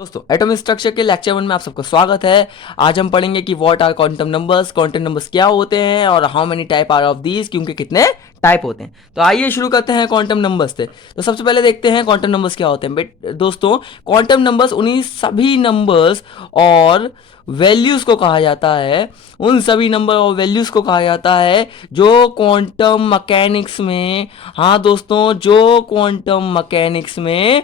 दोस्तों atomic structure के lecture 1 में आप सबका स्वागत है। आज हम पढ़ेंगे कि व्हाट आर क्वांटम नंबर्स क्या होते हैं और how many type are of these, क्योंकि कितने टाइप होते हैं। तो आइए शुरू करते हैं क्वांटम नंबर्स से। तो सबसे पहले देखते हैं क्वांटम नंबर्स क्या होते हैं। दोस्तों क्वांटम नंबर्स उन्हीं सभी नंबर्स और वैल्यूज को कहा जाता है, उन सभी नंबर और वैल्यूज को कहा जाता है जो क्वांटम मैकेनिक्स में, हाँ दोस्तों, जो क्वांटम मैकेनिक्स में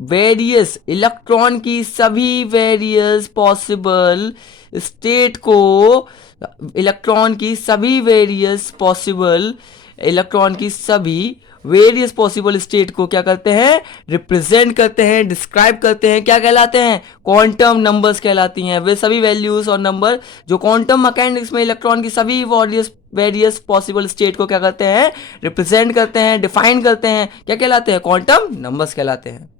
वेरियस इलेक्ट्रॉन की सभी वेरियस पॉसिबल स्टेट को, इलेक्ट्रॉन की सभी वेरियस पॉसिबल इलेक्ट्रॉन की सभी वेरियस पॉसिबल स्टेट को क्या करते हैं, रिप्रेजेंट करते हैं, डिस्क्राइब करते हैं। क्या कहलाते हैं? क्वांटम नंबर्स कहलाती हैं। वे सभी वैल्यूज और नंबर जो क्वांटम मैकेनिक्स में इलेक्ट्रॉन की सभी वेरियस पॉसिबल स्टेट को क्या करते हैं, रिप्रेजेंट करते हैं, डिफाइन करते हैं। क्या कहलाते हैं? क्वांटम नंबर्स कहलाते हैं।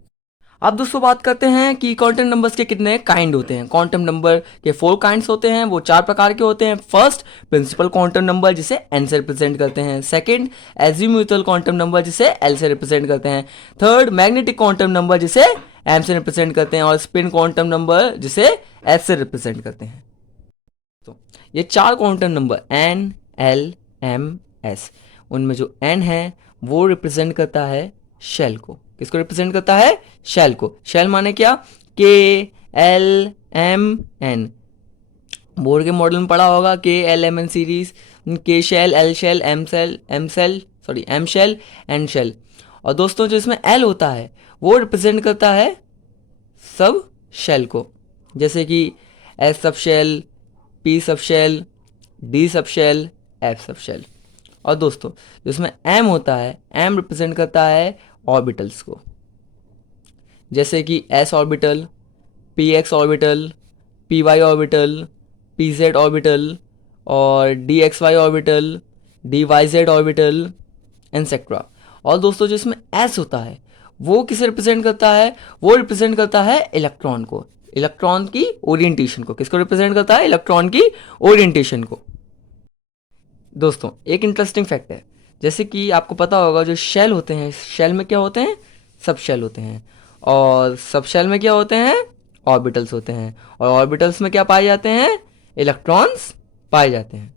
अब दोस्तों बात करते हैं कि क्वांटम नंबर्स के कितने काइंड होते हैं। क्वांटम नंबर के 4 काइंड्स होते हैं, वो 4 प्रकार के होते हैं। फर्स्ट, प्रिंसिपल क्वांटम नंबर जिसे n से रिप्रेजेंट करते हैं। सेकंड, एजीम्यूथल क्वांटम नंबर जिसे l से रिप्रेजेंट करते हैं। थर्ड, मैग्नेटिक क्वांटम नंबर जिसे m से रिप्रेजेंट करते हैं। और स्पिन क्वांटम नंबर जिसे s से रिप्रेजेंट करते हैं। तो ये 4 quantum number n, l, m, s, उनमें जो n है वो रिप्रेजेंट करता है शेल को। किसको रिप्रेजेंट करता है? शेल को। शेल माने क्या? K L M N. Board के मॉडल में पढ़ा होगा K L M N series, K shell, L shell, M shell, N shell. और दोस्तों जो इसमें एल होता है वो रिप्रेजेंट करता है सब शेल को, जैसे कि S sub shell, P sub shell, D sub shell, F sub shell. और दोस्तों जिसमें एम होता है, एम रिप्रेजेंट करता है ऑर्बिटल्स को, जैसे कि S orbital, P X orbital, P Y orbital, P Z orbital और D X Y orbital, D Y Z orbital et cetera. और दोस्तों जो इसमें एस होता है वो किसे रिप्रेजेंट करता है? वो रिप्रेजेंट करता है इलेक्ट्रॉन को, इलेक्ट्रॉन की ओरिएंटेशन को। किसको रिप्रेजेंट करता है? इलेक्ट्रॉन की ओरिएंटेशन को। दोस्तों एक इंटरेस्टिंग फैक्ट है, जैसे कि आपको पता होगा जो शेल होते हैं, शेल में क्या होते हैं? सब शेल होते हैं। और सब शेल में क्या होते हैं? ऑर्बिटल्स होते हैं। और ऑर्बिटल्स में क्या पाए जाते हैं? इलेक्ट्रॉन्स पाए जाते हैं।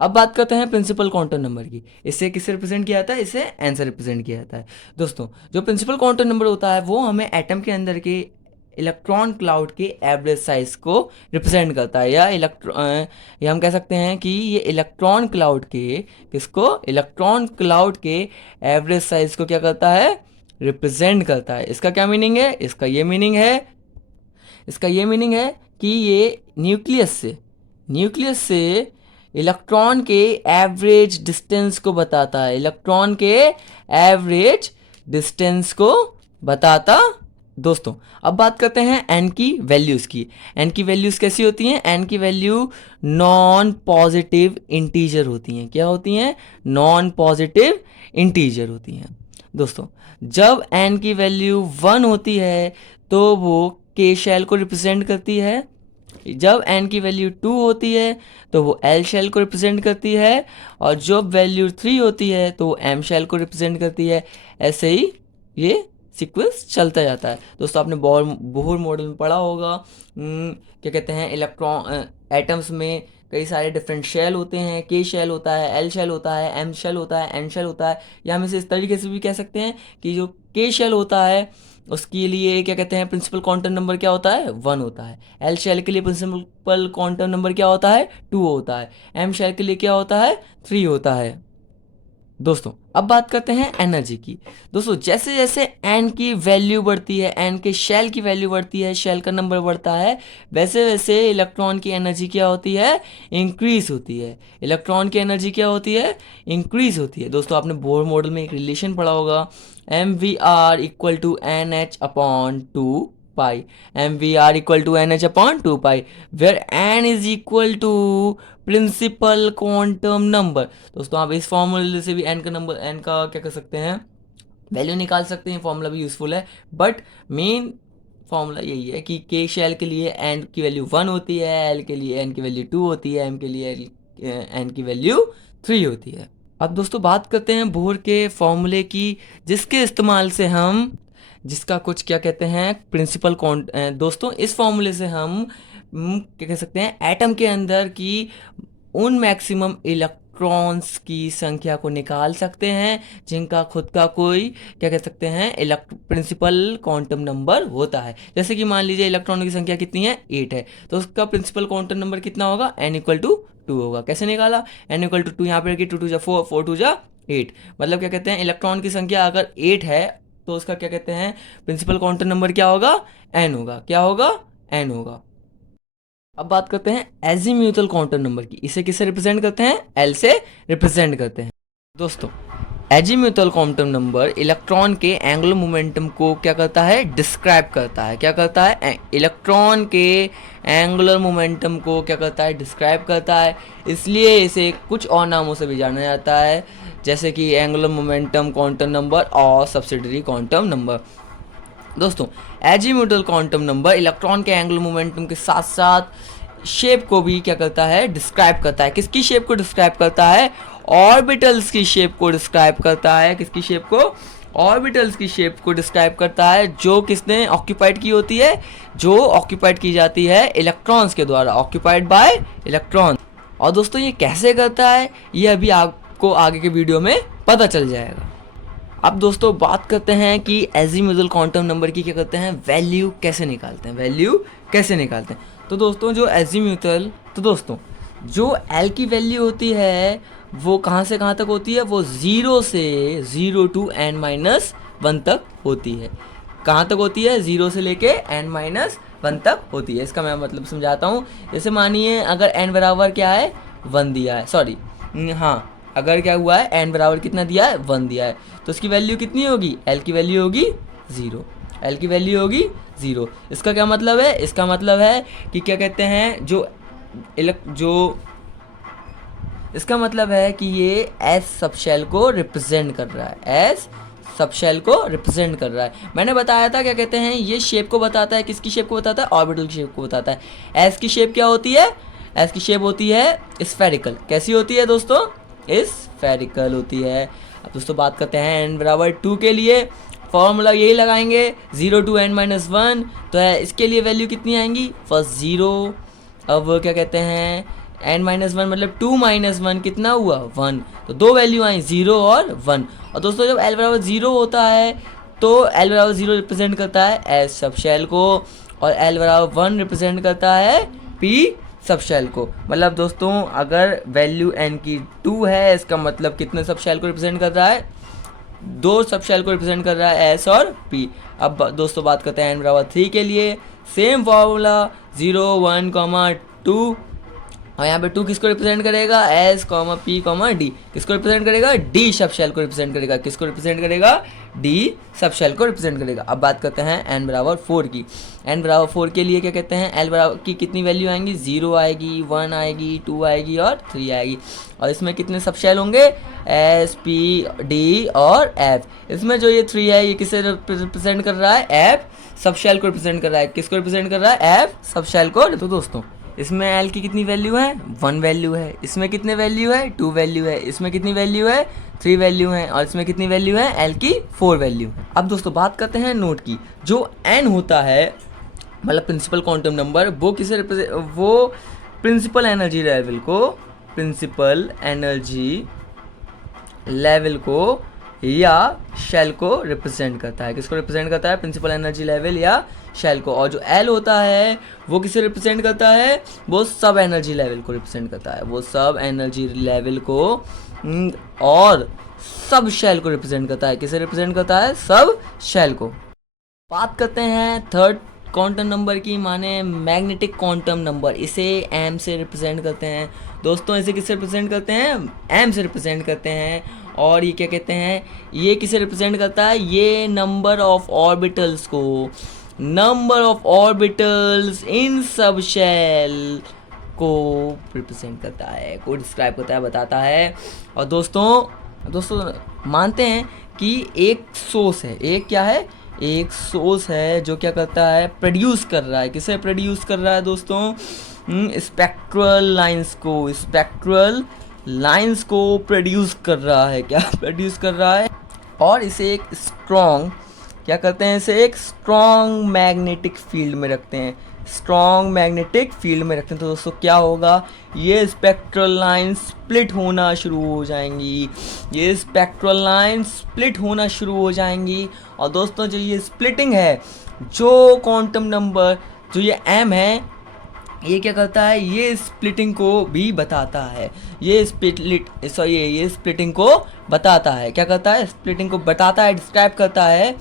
अब बात करते हैं प्रिंसिपल क्वांटम नंबर की। इसे किससे रिप्रेजेंट किया जाता है? इसे एन से रिप्रेजेंट किया जाता है। दोस्तों जो प्रिंसिपल क्वांटम नंबर होता है वो हमें एटम के अंदर के इलेक्ट्रॉन क्लाउड के एवरेज साइज को रिप्रेजेंट करता है, या हम कह सकते हैं कि ये इलेक्ट्रॉन क्लाउड के, किसको? इलेक्ट्रॉन क्लाउड के एवरेज साइज को क्या करता है? रिप्रेजेंट करता है। इसका क्या मीनिंग है? इसका ये मीनिंग है कि ये न्यूक्लियस से इलेक्ट्रॉन के एवरेज डिस्टेंस को बताता है, इलेक्ट्रॉन के एवरेज डिस्टेंस को बताता। दोस्तों अब बात करते हैं एन की वैल्यूज़ की। एन की वैल्यूज़ कैसी होती हैं? एन की वैल्यू नॉन पॉजिटिव इंटीजर होती हैं। क्या होती हैं? नॉन पॉजिटिव इंटीजर होती हैं। दोस्तों जब एन की वैल्यू 1 होती है तो वो के शेल को रिप्रेजेंट करती है। जब एन की वैल्यू 2 होती है तो वो एल शेल को रिप्रेजेंट करती है। और जब वैल्यू 3 होती है तो वो एम शेल को रिप्रेजेंट करती है। ऐसे ही ये सीक्वेंस चलता जाता है। दोस्तों आपने बोहर मॉडल में पढ़ा होगा, क्या कहते हैं, इलेक्ट्रॉन एटम्स में कई सारे डिफरेंट शेल होते हैं। के शेल होता है, एल शेल होता है, एम शेल होता है, एन शेल होता है। या हम इसे इस तरीके से भी कह सकते हैं कि जो के शेल होता है उसके लिए क्या कहते हैं, प्रिंसिपल क्वांटम नंबर क्या होता है? 1 होता है। एल शेल के लिए प्रिंसिपल क्वांटम नंबर क्या होता है? 2 होता है। एम शेल के लिए क्या होता है? 3 होता है। दोस्तों अब बात करते हैं एनर्जी की। दोस्तों जैसे जैसे एन की वैल्यू बढ़ती है, एन के शेल की वैल्यू बढ़ती है, शेल का नंबर बढ़ता है, वैसे वैसे इलेक्ट्रॉन की एनर्जी क्या होती है? इंक्रीज होती है। इलेक्ट्रॉन की एनर्जी क्या होती है? इंक्रीज होती है। दोस्तों आपने बोर मॉडल में एक रिलेशन पढ़ा होगा, M V R equal to N H upon 2 pi. M V R equal to N H upon 2 pi, where N is equal to principal quantum number. दोस्तों आप इस फॉर्मूले से भी एन का नंबर, एन का क्या कर सकते हैं, वैल्यू निकाल सकते हैं। फॉर्मूला भी यूजफुल है, बट मेन फॉर्मूला यही है कि के शेल के लिए एन की वैल्यू 1 होती है, एल के लिए एन की वैल्यू 2 होती है, एम के लिए एन की वैल्यू 3 होती है। अब दोस्तों बात करते हैं बोर के फॉर्मूले की, जिसके इस्तेमाल से हम जिसका कुछ क्या कहते हैं प्रिंसिपल दोस्तों इस फॉर्मूले से हम क्या कह सकते हैं एटम के अंदर की उन मैक्सिमम इलेक्ट्रॉन्स की संख्या को निकाल सकते हैं जिनका खुद का कोई क्या कह सकते हैं प्रिंसिपल क्वांटम नंबर होता है। जैसे कि मान लीजिए इलेक्ट्रॉनों की संख्या कितनी है 8 है, तो उसका प्रिंसिपल क्वांटम नंबर कितना होगा n=2 होगा। कैसे निकाला, n=2 यहाँ पे रखिए, 2 2 जा 4, 4 2 जा 8, मतलब क्या कहते हैं इलेक्ट्रॉन की संख्या अगर 8 है तो उसका क्या कहते हैं प्रिंसिपल क्वांटम नंबर क्या होगा, n होगा। क्या होगा, n होगा। अब बात करते हैं एजीम्यूथल क्वांटम नंबर की। इसे किससे रिप्रेजेंट करते हैं, एल से रिप्रेजेंट करते हैं। दोस्तों एजीम्यूथल क्वांटम नंबर इलेक्ट्रॉन के एंगुलर मोमेंटम को क्या करता है, डिस्क्राइब करता है। क्या करता है, इलेक्ट्रॉन के एंगुलर मोमेंटम को क्या करता है, डिस्क्राइब करता है। इसलिए इसे कुछ और नामों से भी जाना जाता है, जैसे कि एंगुलर मोमेंटम क्वांटम नंबर और सब्सिडरी क्वांटम नंबर। दोस्तों एजीम्यूथल क्वांटम नंबर इलेक्ट्रॉन के एंगुलर मोमेंटम के साथ साथ शेप को भी क्या करता है, डिस्क्राइब करता है। किसकी शेप को डिस्क्राइब करता है, ऑर्बिटल्स की शेप को डिस्क्राइब करता है। किसकी शेप को, ऑर्बिटल्स की शेप को डिस्क्राइब करता है, जो किसने ऑक्यूपाइड की होती है, जो ऑक्यूपाइड की जाती है इलेक्ट्रॉन्स के द्वारा, ऑक्यूपाइड बाय इलेक्ट्रॉन। और दोस्तों ये कैसे करता है ये अभी आपको आगे के वीडियो में पता चल जाएगा। अब दोस्तों बात करते हैं कि एजीम्यूथल क्वांटम नंबर की क्या करते हैं, वैल्यू कैसे निकालते हैं, वैल्यू कैसे निकालते हैं। तो दोस्तों जो एजीम्यूथल, तो दोस्तों जो एल की वैल्यू होती है वो कहाँ से कहाँ तक होती है, वो 0 से 0 to n-1 तक होती है। कहाँ तक होती है, 0 से लेके n-1 तक होती है। इसका मैं मतलब समझाता हूँ। जैसे मानिए अगर n बराबर क्या है, 1 दिया है, सॉरी हाँ अगर क्या हुआ है n बराबर कितना दिया है, 1 दिया है, तो इसकी वैल्यू कितनी होगी, l की वैल्यू होगी 0, l की वैल्यू होगी 0। इसका क्या मतलब है, इसका मतलब है कि क्या कहते हैं इसका मतलब है कि ये एस सबशेल को रिप्रेजेंट कर रहा है, एस सबशेल को रिप्रेजेंट कर रहा है। मैंने बताया था क्या कहते हैं ये शेप को बताता है, किसकी शेप को बताता है, ऑर्बिटल की शेप को बताता है। एस की शेप क्या होती है, एस की शेप होती है स्फेरिकल। कैसी होती है दोस्तों, स्फेरिकल होती है। अब दोस्तों बात करते हैं n बराबर 2 के लिए, फॉर्मूला यही लगाएंगे 0 to n-1, तो है इसके लिए वैल्यू कितनी आएंगी, फर्स्ट 0, अब क्या कहते हैं n-1 मतलब 2 - 1 कितना हुआ 1, तो दो वैल्यू आई 0 और 1। और दोस्तों जब l बराबर 0 होता है तो l बराबर 0 रिप्रेजेंट करता है एस सबशेल को, और l बराबर 1 रिप्रेजेंट करता है p सबशेल को। मतलब दोस्तों अगर वैल्यू n की 2 है, इसका मतलब कितने सबशेल को रिप्रेजेंट कर रहा है, 2 सबशेल को रिप्रेजेंट कर रहा है s और p। अब दोस्तों बात करते हैं n बराबर 3 के लिए, सेम फार्मूला 0 1 2, और यहाँ पे 2 किसको रिप्रेजेंट करेगा, S, P, D किसको रिप्रेजेंट करेगा, D सबशेल को रिप्रेजेंट करेगा। किसको रिप्रेजेंट करेगा, D सबशेल को रिप्रेजेंट करेगा। अब बात करते हैं n बराबर 4 की। n बराबर 4 के लिए क्या कहते हैं, l बराबर की कितनी वैल्यू आएंगी, 0 आएगी, 1 आएगी, 2 आएगी और 3 आएगी। और इसमें कितने सबशेल होंगे, S, P, D और F। इसमें जो ये 3 है ये किसे रिप्रेजेंट कर रहा है, F सबशेल को रिप्रेजेंट कर रहा है। किसको रिप्रेजेंट कर रहा है, F सबशेल को। तो दोस्तों इसमें l की कितनी वैल्यू है, 1 वैल्यू है। इसमें कितने वैल्यू है, 2 वैल्यू है। इसमें कितनी वैल्यू है, 3 वैल्यू है। और इसमें कितनी वैल्यू है, l की 4 वैल्यू है। अब दोस्तों बात करते हैं नोट की। जो n होता है मतलब प्रिंसिपल क्वांटम नंबर, वो किसे रिप्रेजेंट, वो प्रिंसिपल एनर्जी लेवल को या शेल को रिप्रेजेंट करता है। किसको रिप्रेजेंट करता है, प्रिंसिपल एनर्जी लेवल या शेल को। और जो एल होता है वो किसे रिप्रेजेंट करता है, वो सब एनर्जी लेवल को रिप्रेजेंट करता है, वो सब एनर्जी लेवल को और सब शेल को रिप्रेजेंट करता है। किसे रिप्रेजेंट करता है, सब शेल को। बात करते हैं थर्ड क्वांटम नंबर की, माने मैग्नेटिक क्वांटम नंबर। इसे एम से रिप्रेजेंट करते हैं। दोस्तों इसे किससे रिप्रेजेंट करते हैं, एम से रिप्रेजेंट करते हैं। और ये क्या कहते हैं, ये किसे रिप्रेजेंट करता है, ये नंबर ऑफ ऑर्बिटल्स को, number of orbitals in sub shell को रिप्रेजेंट करता है, को डिस्क्राइब करता है, बताता है। और दोस्तों मानते हैं कि एक सोर्स है, एक क्या है, एक सोर्स है जो क्या करता है, प्रोड्यूस कर रहा है। किसे प्रोड्यूस कर रहा है दोस्तों, स्पेक्ट्रल लाइंस को प्रोड्यूस कर रहा है। क्या प्रोड्यूस कर रहा है, और इसे एक स्ट्रॉन्ग क्या करते हैं, इसे एक स्ट्रॉन्ग मैग्नेटिक फील्ड में रखते हैं, स्ट्रॉन्ग मैग्नेटिक फील्ड में रखते हैं। तो दोस्तों क्या होगा, ये स्पेक्ट्रल लाइन स्प्लिट होना शुरू हो जाएंगी, ये स्पेक्ट्रल लाइन स्प्लिट होना शुरू हो जाएंगी। और दोस्तों जो ये स्प्लिटिंग है, जो क्वांटम नंबर जो ये m है, ये क्या करता है, ये स्प्लिटिंग को भी बताता है, ये स्प्लिटिंग को बताता है, क्या करता है, स्प्लिटिंग को बताता है, डिस्क्राइब करता है।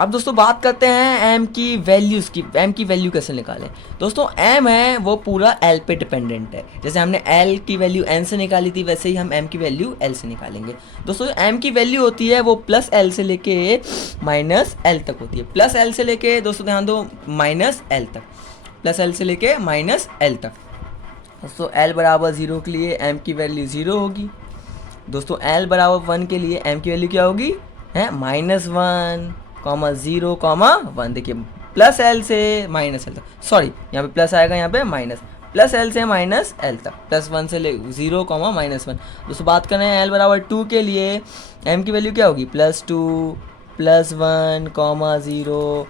अब दोस्तों बात करते हैं m की वैल्यूज़ की, m की वैल्यू कैसे निकालें। दोस्तों m है वो पूरा l पे डिपेंडेंट है, जैसे हमने l की वैल्यू n से निकाली थी, वैसे ही हम m की वैल्यू l से निकालेंगे। दोस्तों m की वैल्यू होती है वो प्लस l से लेके माइनस l तक होती है, प्लस l से लेके, दोस्तों ध्यान दो, माइनस l तक, प्लस l से लेके माइनस l तक। दोस्तों l बराबर 0 के लिए m की वैल्यू 0 होगी। दोस्तों l बराबर 1 के लिए m की वैल्यू क्या होगी, है -1, 0, 1। देखिए प्लस l से माइनस l तक, सॉरी यहाँ पे प्लस आएगा, यहाँ पे माइनस, प्लस l से माइनस l तक, प्लस 1 से 0, -1। दोस्तों बात कर रहे हैं l बराबर 2 के लिए, m की वैल्यू क्या होगी, +2, +1, 0,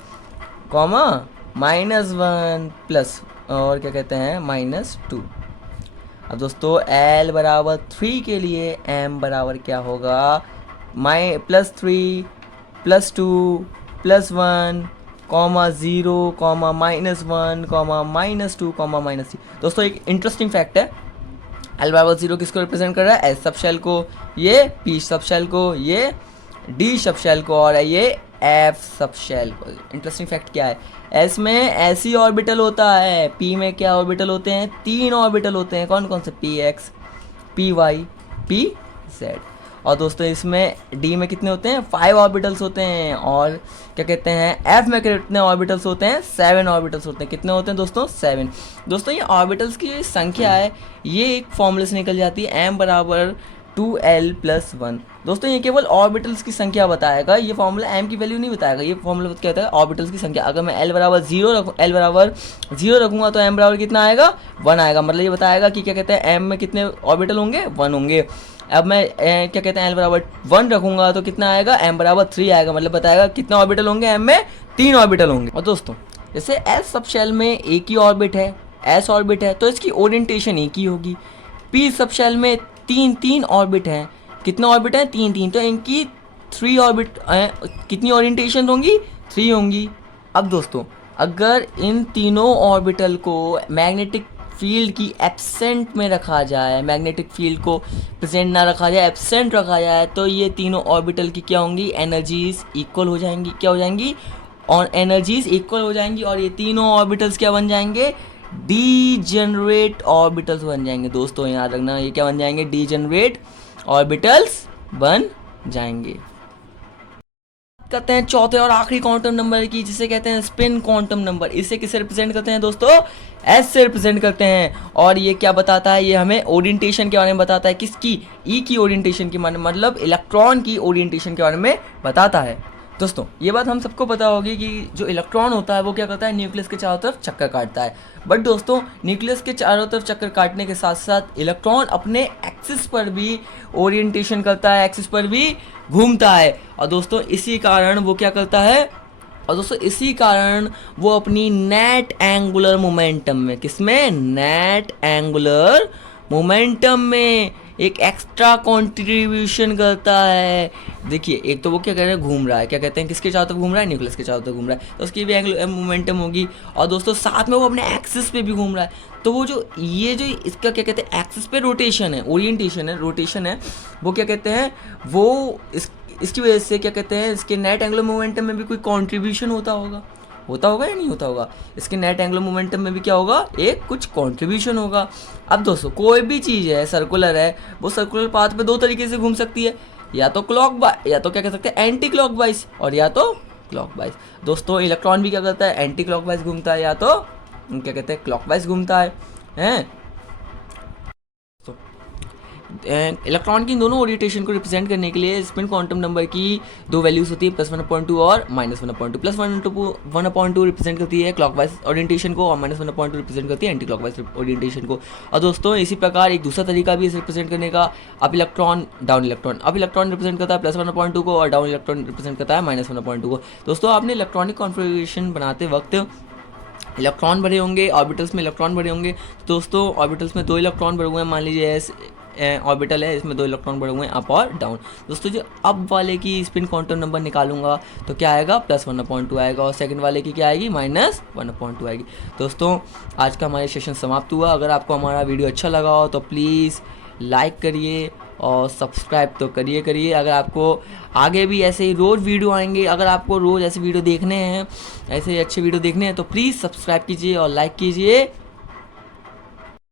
-1 प्लस, और क्या कहते हैं, -2। अब दोस्तों l बराबर 3 के लिए m बराबर क्या होगा, +3, +2, +1, 0, -1, -2, -3। दोस्तों एक इंटरेस्टिंग फैक्ट है, l बराबर 0 किसको रिप्रेजेंट कर रहा है, s सब शेल को, ये p सब शेल को, ये d सब शेल को, और ये f सब शेल को। इंटरेस्टिंग फैक्ट क्या है, s में ऐसी ऑर्बिटल होता है, p में क्या ऑर्बिटल होते हैं, 3 ऑर्बिटल होते हैं, कौन कौन से, px, py, pz। और दोस्तों इसमें d में कितने होते हैं, 5 ऑर्बिटल्स होते हैं, और क्या कहते हैं f में कितने ऑर्बिटल्स होते हैं, 7 ऑर्बिटल्स होते हैं। कितने होते हैं दोस्तों, 7। दोस्तों ये ऑर्बिटल्स की जो संख्या है, ये एक फॉर्मूले से निकल जाती है, m बराबर 2l + 1। दोस्तों ये केवल ऑर्बिटल्स की संख्या बताएगा, ये फॉर्मूला m की वैल्यू नहीं बताएगा, ये फॉर्मूला क्या होता है, ऑर्बिटल्स की संख्या। अगर मैं l बराबर 0 रखूँगा तो m बराबर कितना आएगा, 1 आएगा, मतलब ये बताएगा कि क्या कहते हैं m में कितने ऑर्बिटल होंगे, 1 होंगे। अब मैं क्या कहते हैं l बराबर 1 रखूँगा तो कितना आएगा, m बराबर 3 आएगा, मतलब बताएगा कितने ऑर्बिटल होंगे, m में 3 ऑर्बिटल होंगे। और दोस्तों जैसे s सब शेल में एक ही ऑर्बिट है, s ऑर्बिट है, तो इसकी ओरिएंटेशन एक ही होगी। p सब शेल में 3 ऑर्बिट हैं, कितने ऑर्बिट हैं, 3, तो इनकी 3 ऑर्बिट कितनी ओरिएंटेशन होंगी, 3 होंगी। अब दोस्तों अगर इन तीनों ऑर्बिटल को मैग्नेटिक फील्ड की एब्सेंट में रखा जाए, मैग्नेटिक फील्ड को प्रेजेंट ना रखा जाए, एब्सेंट रखा जाए, तो ये तीनों ऑर्बिटल की क्या होंगी, एनर्जीज इक्वल हो जाएंगी, क्या हो जाएंगी, और एनर्जीज इक्वल हो जाएंगी, और ये तीनों ऑर्बिटल्स क्या बन जाएंगे, डीजेनरेट ऑर्बिटल्स बन जाएंगे। दोस्तों याद रखना, ये क्या बन जाएंगे, डीजेनरेट ऑर्बिटल्स बन जाएंगे। करते हैं चौथे और आखिरी क्वांटम नंबर की, जिसे कहते हैं स्पिन क्वांटम नंबर। इसे किसे रिप्रेजेंट करते हैं दोस्तों, एस से रिप्रेजेंट करते हैं। और ये क्या बताता है, ये हमें ओरिएंटेशन के बारे में बताता है, किसकी, ई की ओरिएंटेशन की, मतलब इलेक्ट्रॉन की ओरिएंटेशन के बारे में बताता है। दोस्तों ये बात हम सबको पता होगी कि जो इलेक्ट्रॉन होता है वो क्या करता है, न्यूक्लियस के चारों तरफ चक्कर काटता है। बट दोस्तों न्यूक्लियस के चारों तरफ चक्कर काटने के साथ साथ इलेक्ट्रॉन अपने एक्सिस पर भी ओरिएंटेशन करता है, एक्सिस पर भी घूमता है। और दोस्तों इसी कारण वो क्या करता है, और दोस्तों इसी कारण वो अपनी नेट एंगुलर मोमेंटम में, किसमें, नेट एंगुलर मोमेंटम में एक एक्स्ट्रा कंट्रीब्यूशन करता है। देखिए एक तो वो क्या कह रहे हैं, घूम रहा है, क्या कहते हैं, किसके चारों तरफ घूम रहा है, न्यूक्लियस के चारों तरफ घूम रहा है, तो उसकी भी एंगुलर मोमेंटम होगी। और दोस्तों साथ में वो अपने एक्सिस पे भी घूम रहा है, तो वो जो ये जो इसका क्या कहते हैं, एक्सिस पे रोटेशन है, ओरिएंटेशन है, रोटेशन है, वो क्या कहते हैं, वो इसकी वजह से क्या कहते हैं, इसके नेट एंगुलर मोमेंटम में भी कोई कंट्रीब्यूशन होता होगा या नहीं होता होगा, इसके नेट एंगुलर मोमेंटम में भी क्या होगा, एक कुछ कंट्रीब्यूशन होगा। अब दोस्तों कोई भी चीज़ है, सर्कुलर है, वो सर्कुलर पाथ पे 2 तरीके से घूम सकती है, या तो या तो क्या कह सकते हैं, एंटी क्लॉकवाइज, और या तो क्लॉकवाइज। दोस्तों इलेक्ट्रॉन भी क्या करता है, एंटी क्लॉकवाइज घूमता है, या तो क्या कहते हैं, क्लॉकवाइज घूमता है। इलेक्ट्रॉन की दोनों ओरिएंटेशन को रिप्रेजेंट करने के लिए स्पिन क्वांटम नंबर की दो वैल्यूज होती है, +1/2 और -1/2। +1/2 रिप्रेजेंट करती है क्लॉकवाइज ओरिएंटेशन को और -1/2 रिप्रेजेंट करती है एंटी क्लॉकवाइज ओरिएंटेशन को। और दोस्तों इसी प्रकार एक दूसरा तरीका भी इसे रिप्रेजेंट करने का, up electron down electron. Up electron represent करता है +1/2 को और डाउन इलेक्ट्रॉन रिप्रेजेंट करता है -1/2 को। दोस्तों आपने इलेक्ट्रॉनिक कॉन्फ़िगरेशन बनाते वक्त इलेक्ट्रॉन भरे होंगे, ऑर्बिटल्स में इलेक्ट्रॉन भरे होंगे। दोस्तों ऑर्बिटल्स में 2 इलेक्ट्रॉन भरे हुए हैं, मान लीजिए एस ऑर्बिटल है, इसमें 2 इलेक्ट्रॉन भरे हुए हैं अप और डाउन। दोस्तों जो अप वाले की स्पिन क्वांटम नंबर निकालूंगा तो क्या आएगा, +1/2 आएगा, और सेकंड वाले की क्या आएगी, -1/2 आएगी। दोस्तों आज का हमारा सेशन समाप्त हुआ। अगर आपको हमारा वीडियो अच्छा लगा हो तो प्लीज़ लाइक करिए और सब्सक्राइब तो करिए। अगर आपको आगे भी ऐसे ही रोज़ वीडियो आएंगे, अगर आपको रोज़ ऐसे वीडियो देखने हैं, ऐसे अच्छे वीडियो देखने हैं तो प्लीज़ सब्सक्राइब कीजिए और लाइक कीजिए।